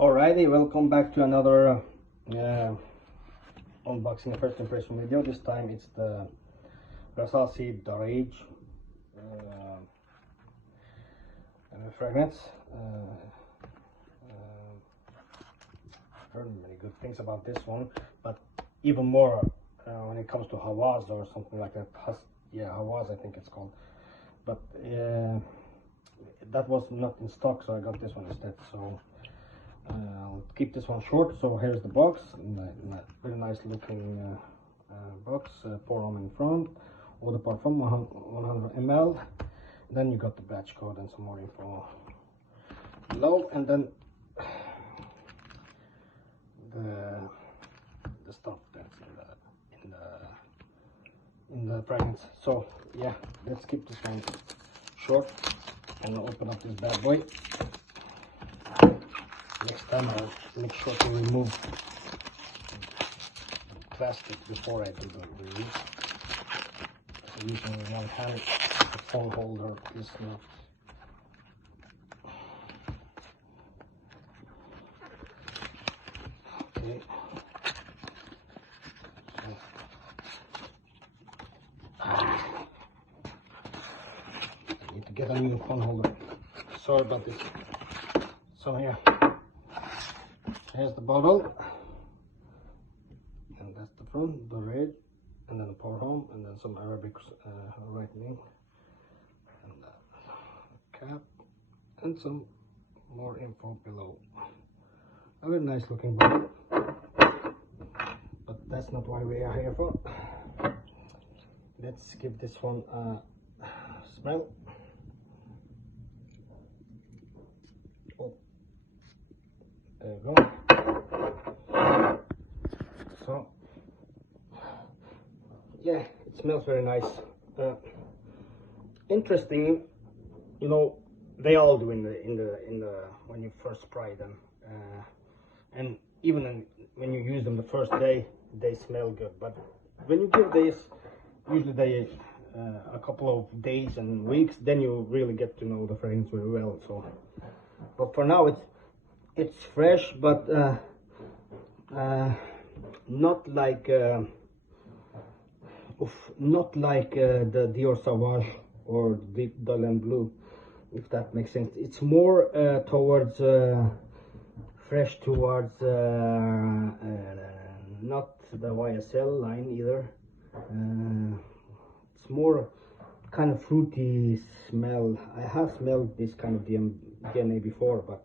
Alrighty, welcome back to another unboxing first impression video. This time it's the Rasasi Daarej fragrance. Heard many good things about this one, but even more when it comes to Hawaz or something like that. Hawaz I think it's called, but that was not in stock, so I got this one instead. So I'll keep this one short. So here's the box, very nice looking box, pour on in front, eau de parfum 100 ml. Then you got the batch code and some more info below, and then the stuff that's in the fragrance. So yeah, let's keep this one short and open up this bad boy. Next time I'll make sure to remove the plastic before I do the release. So using one hand, the phone holder is not. Okay. I need to get a new phone holder. Sorry about this. So here. Here's the bottle, and that's the front, the red, and then the pour home, and then some Arabic writing, and the cap, and some more info below. A very nice looking bottle, but that's not why we are here for. Let's give this one a smell. Oh, there you go. So yeah, it smells very nice. Interesting, you know, they all do in the when you first spray them, and even when you use them the first day, they smell good. But when you give this, usually they a couple of days and weeks, then you really get to know the fragrance very well. So, but for now it's fresh, but not like the Dior Sauvage or the Dolin Blue, if that makes sense. It's more towards fresh, towards not the YSL line either. It's more kind of fruity smell. I have smelled this kind of DNA before, but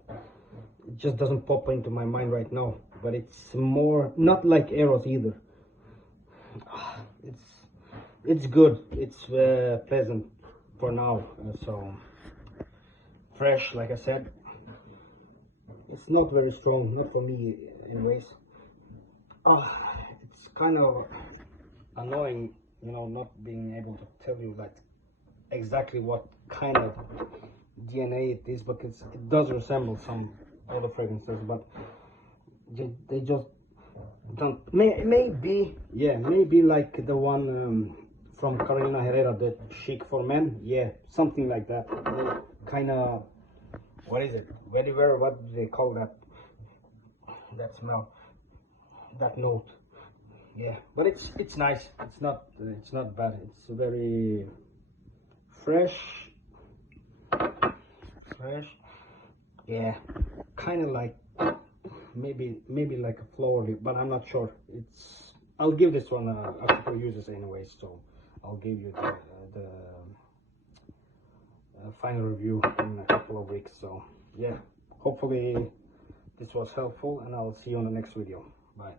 it just doesn't pop into my mind right now. But it's more not like Eros either. It's good. It's pleasant for now. So fresh, like I said. It's not very strong, not for me, anyways. It's kind of annoying, you know, not being able to tell you like exactly what kind of DNA it is, but it does resemble some other fragrances, but they just don't. Maybe like the one from Carolina Herrera, the Chic for Men. Yeah, something like that. Kind of, what is it? What do they call that? That smell, that note. Yeah, but it's nice. It's not bad. It's very fresh. Yeah, kind of like maybe like a floral, but I'm not sure. I'll give this one a couple of uses anyway, so I'll give you the final review in a couple of weeks. So yeah, hopefully this was helpful, and I'll see you on the next video. Bye.